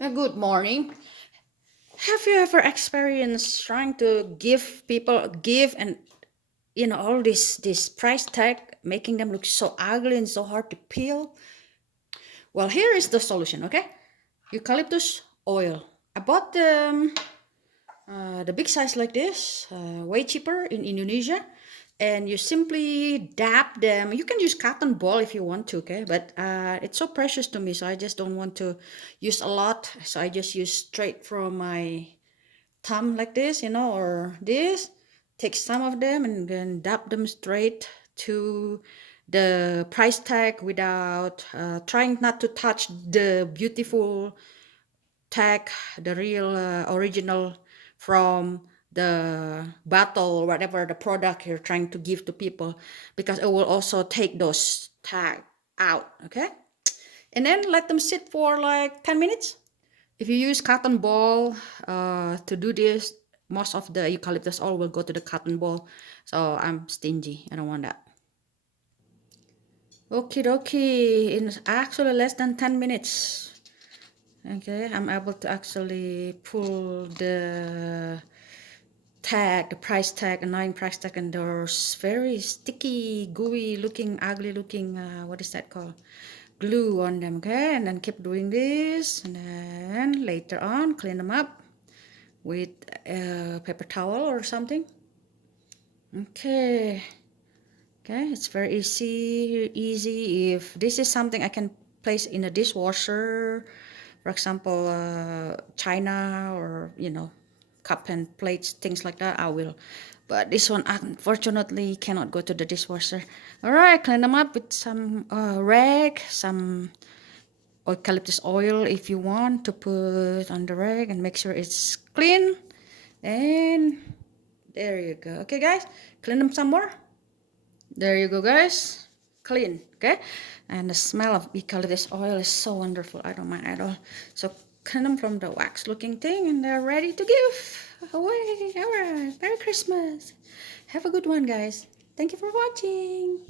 Good morning. Have you ever experienced trying to give people give and all this price tag making them look so ugly and so hard to peel? Well, here is the solution. Okay, eucalyptus oil. I bought the big size like this, way cheaper in Indonesia. And you simply dab them. You can use cotton ball if you want to, okay? But it's so precious to me, so I just don't want to use a lot. So I just use straight from my thumb like this, or this. Take some of them and then dab them straight to the price tag without trying not to touch the beautiful tag, the real original from the bottle or whatever the product you're trying to give to people, because it will also take those tag out. Okay, and then let them sit for like 10 minutes. If you use cotton ball to do this, most of the eucalyptus oil will go to the cotton ball, so I'm stingy, I don't want that. Okay, dokie, in actually less than 10 minutes. Okay, I'm able to actually pull the tag, the price tag, annoying price tag, and those very sticky, gooey looking, ugly looking, what is that called? Glue on them, okay? And then keep doing this, and then later on, clean them up with a paper towel or something. Okay. Okay, it's very easy. If this is something I can place in a dishwasher, for example, china or cup and plates, things like that, I will. But this one unfortunately cannot go to the dishwasher. All right, clean them up with some rag, some eucalyptus oil if you want to put on the rag, and make sure it's clean. And there you go. Okay, guys, clean them some more. There you go, guys. Clean, okay? And the smell of eucalyptus oil is so wonderful. I don't mind at all. So cut them from the wax looking thing and they're ready to give away. All right. Merry Christmas. Have a good one, guys. Thank you for watching.